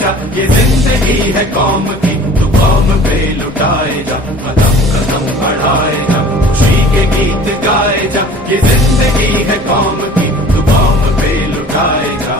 जा, ये जिंदगी है कौम की, तू कौम पे लुटाए जा, कदम कदम बढ़ाए जा, खुशी के गीत गाए जा, ये जिंदगी है कौम की, तू कौम पे लुटाए जा।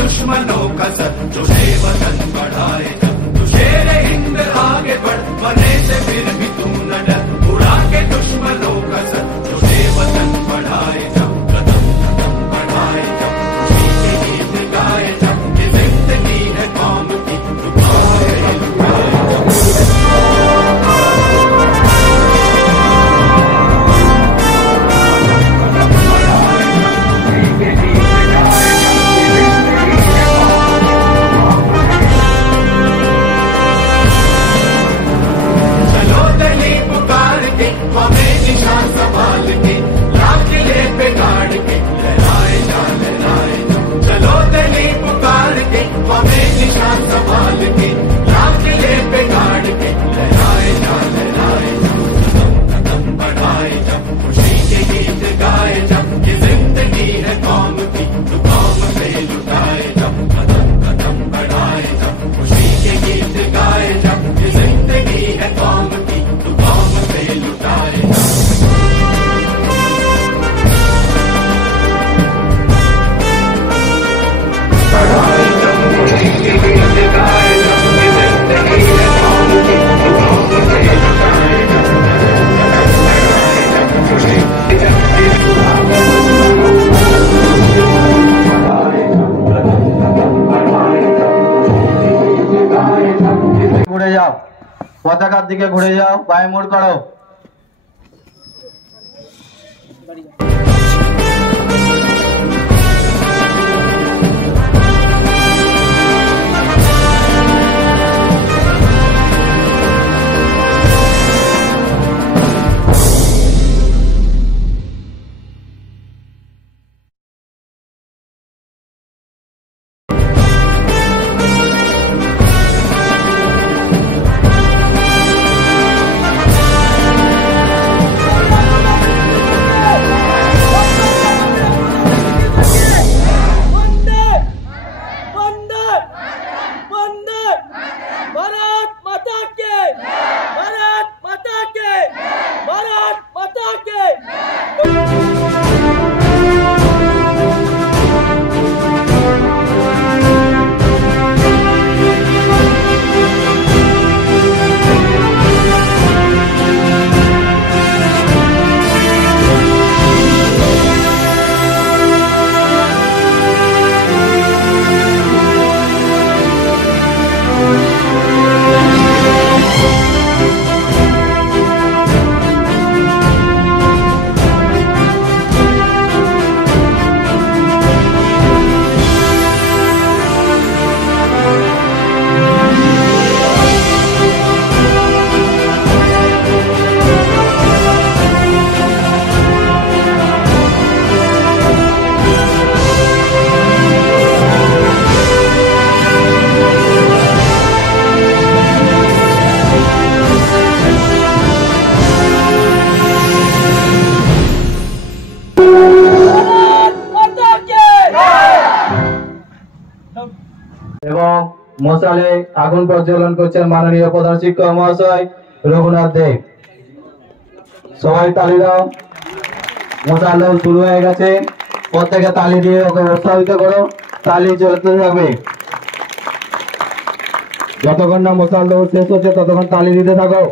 दुश्मनों का सर जो वतन बढ़ाए जा, तू शेर हिंद आगे बढ़, मरने से फिर भी तू न डर, उड़ा के दुश्मनों का सर जो वतन बढ़ाए जा, कदम कदम बढ़ाए जा, खुशी के गीत गाए जा, ये जिंदगी है कौम की, तू कौम पे लुटाए निशान संभाल के, लाख किले पे गाड़ के, लहराए जा लहराए जा, चलो दिली पुकार के, हमें निशान संभाल के, लाख किले पे गाड़ के, लहराए जा लहराए जा, कदम कदम बढ़ाए जा, खुशी के गीत गाए जा, ये जिंदगी है कौम की, तू कौम पे लुटाए जा, कदम कदम बढ़ाए जा, खुशी के गीत गाए जा, ये जिंदगी है कौम की, तू कौम पे लुटाए जा। घुरे जाओ, पताकार दिके घुरे जाओ, बाएं मोड़ करो। মশালে আগুন প্রজ্বলন করছেন মাননীয় প্রধান শিক্ষক মহাশয় রঘুনাথ দেব। সবাই তালি দাও। মশাল শুরু হয়ে গেছে, প্রত্যেকে তালি দিয়ে ওকে উৎসাহিত করো। তালি চলতে থাকবে, যতক্ষণ না মশাল দৌড় শেষ হচ্ছে ততক্ষণ তালি দিতে থাকো।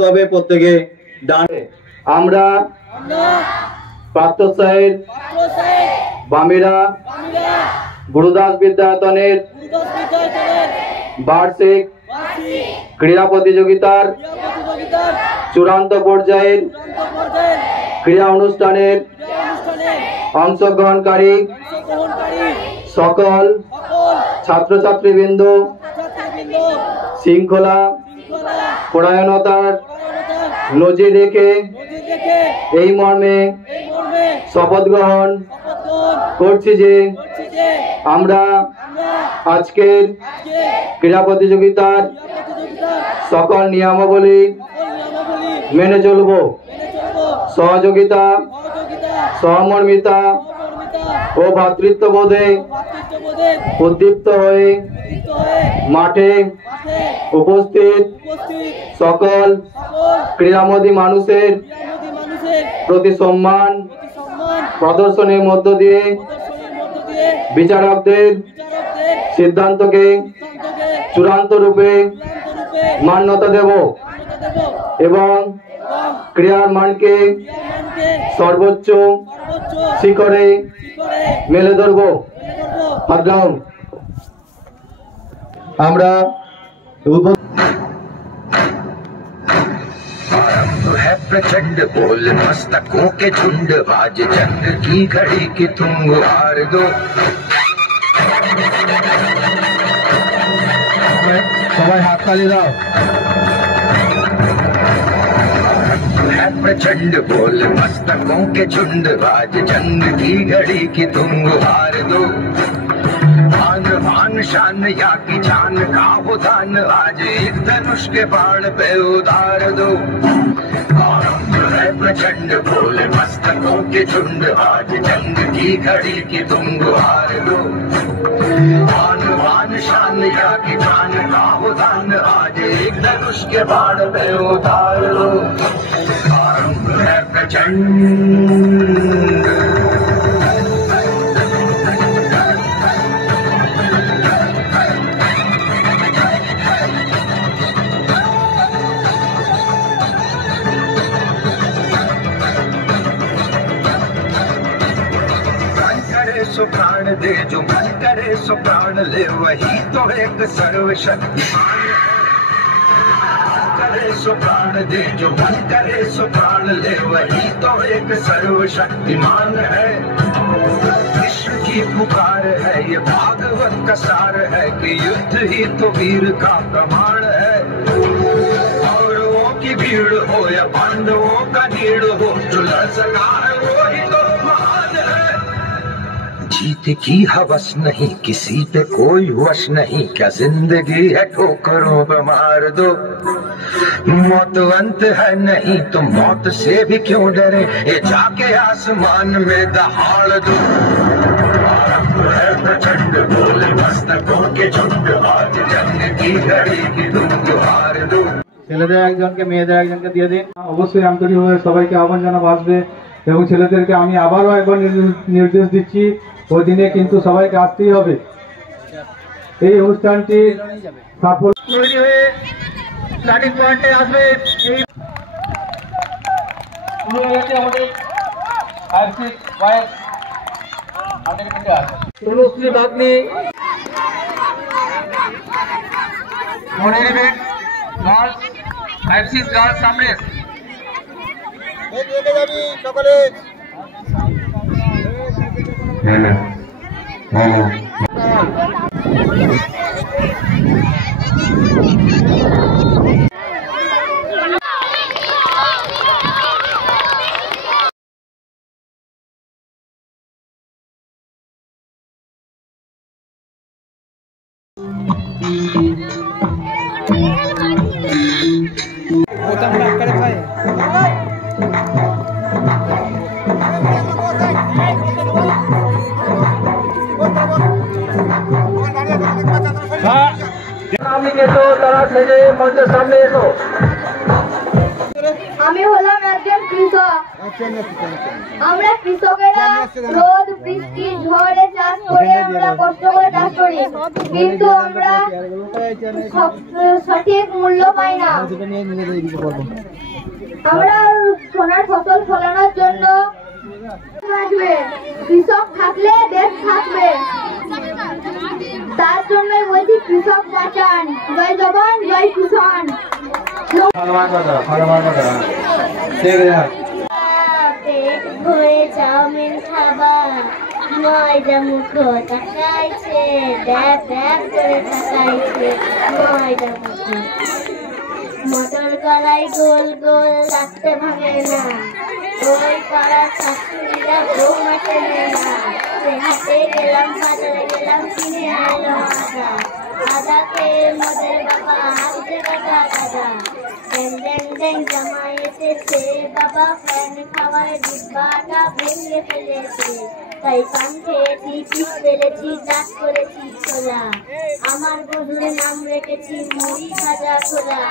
কবে প্রত্যেকে ডানে আমরা প্রাতঃ সাহেব বামিরা গুরুদাস বিদ্যায়তনের বার্ষিক ক্রীড়া প্রতিযোগিতার চূড়ান্ত পর্যায়ের ক্রীড়া অনুষ্ঠানের অংশগ্রহণকারী সকল ছাত্রছাত্রীবৃন্দ শৃঙ্খলা পরায়ণতার নজির রেখে এই মর্মে শপথ গ্রহণ করছি যে আমরা আজকের ক্রীড়া প্রতিযোগিতার সকল নিয়মাবলী মেনে চলব। সহযোগিতা, সহমর্মিতা ও ভ্রাতৃত্ববোধে উদ্দীপ্ত হয়ে মাঠে উপস্থিত সকল ক্রীড়ামোদী মানুষের প্রতি সম্মান প্রদর্শনের মধ্য দিয়ে বিচারকদের সিদ্ধান্তকে চূড়ান্ত রূপে মান্যতা দেব এবং ক্রীড়ার মানকে সর্বোচ্চ শিখরে মেলে ধরব। আমরা है प्रचंड बोल मस्तकों के झुंड आज चंद्र की घड़ी की तुम गुहार दो। সবাই হাততালি দাও। है प्रचंड बोल मस्तकों के झुंड आज चंद्र की घड़ी की तुम गुहार दो। भान भान शान या की जान का हो दान आज एक धनुष के बाण पे उतार दो। है प्रचंड बोल मस्तकों के झुंड आज जंग की घड़ी की तुम गुहार दो। भान भान शान या की जान का हो दान आज एक धनुष के बाण पे उतार दो। आरंभ है प्रचंड सो प्राण दे जो मन करे सो प्राण ले वही तो एक सर्वशक्तिमान है। करे सो प्राण दे जो मन करे सो प्राण ले वही तो एक सर्वशक्तिमान है। विश्व की पुकार है ये भागवत का सार है कि युद्ध ही तो वीर का प्रमाण है। कौरवों की भीड़ हो या पांडवों का नीड़ हो जो लड़ सका है वो ही तो महान है। जीत की हवस नहीं किसी पे कोई वश नहीं क्या जिंदगी है ठोकरों पे मार दो। मौत अंत है नहीं तो मौत से भी क्यों डरे ये जाके आसमान में दहाड़ दो। आरंभ है प्रचंड बोल मस्तकों के झुंड आज जंग की घड़ी की तुम गुहार दो। ছেলেদের একজনকে মেয়েদের একজনকে দিয়ে দিন। অবশ্যই আন্তরিকভাবে সবাইকে আহ্বান জানাবো আসবে এবং ছেলেদেরকে আমি আবারও একবার নির্দেশ দিচ্ছি ওই দিনে কিন্তু সবাইকে আসতেই হবে। এই অনুষ্ঠানটি সাফল্য তৈরি হয়ে স্টার্টিং পয়েন্টে আসবে। এই আমাদের 5-6 বয়েজ আমাদের কিন্তু আছে অনুশ্রী বাগনি মনে নেবেন গার্লস 5-6 গার্লস সামনে এগিয়ে যাবি সকলে। हेलो हेलो আমি হলাম একজন কৃষক। আমরা কৃষকেরা রোদ বৃষ্টি ঝড়ে চাষ করে আমরা কষ্ট করে চাষ করি কিন্তু আমরা সঠিক মূল্য পাই না। আমরা সোনার ফসল ফলানোর জন্য কৃষক থাকলে দেশ থাকবে। তার জন্য বলছি কৃষক বাঁচান। জয় জবান জয় কিষান। পেট ভরে চাউমিন খাবার ময়দা মুখো তাকাইছে, ড্যাব ড্যাব করে তাকাইছে ময়দা মুখো। মটর কলাই গোল গোল রাখতে ভাঙে না, ওই পাড়ার শাশুড়িরা বউ মাঠে নেয় না। হাটে গেলাম, বাজারে গেলাম, কিনে আনলাম আদা, আদাকে মদের বাবা হাতে কাটা কাটা। ড্যাং ড্যাং ড্যাং জামাই এসেছে, বাবা ফ্যান খাওয়ার ডিব্বাটা ভেঙে ফেলেছে। তাই পান খেয়েছি, পিস ফেলেছি, দাঁত করেছি ছোলা। আমার বধুর নাম রেখেছি মুড়ি ভাজা খোলা।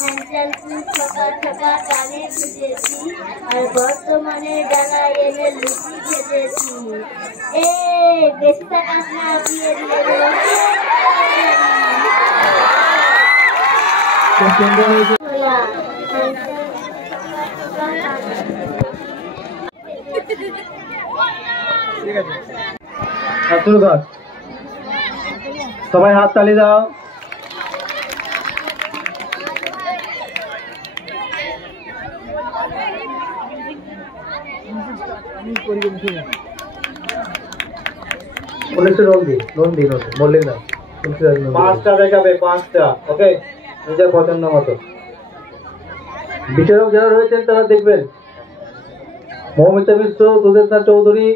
হ্যান্ডেল ফুল ছোকা ছোকা কানে ভেজেছি, আর বর্তমানে ডালায় এনে লুচি ভেজেছি। এ বেশি টাকা না দিয়ে দিয়ে দেবো। সবাই হাত তালি দাও। বললেন না 5টা দেখাবে, 5টা। ওকে, নিজের পছন্দ মতো। বিচারক যারা রয়েছেন তারা দেখবেন মৌমিতা মিশ্র, দুধেশ্বর চৌধুরী,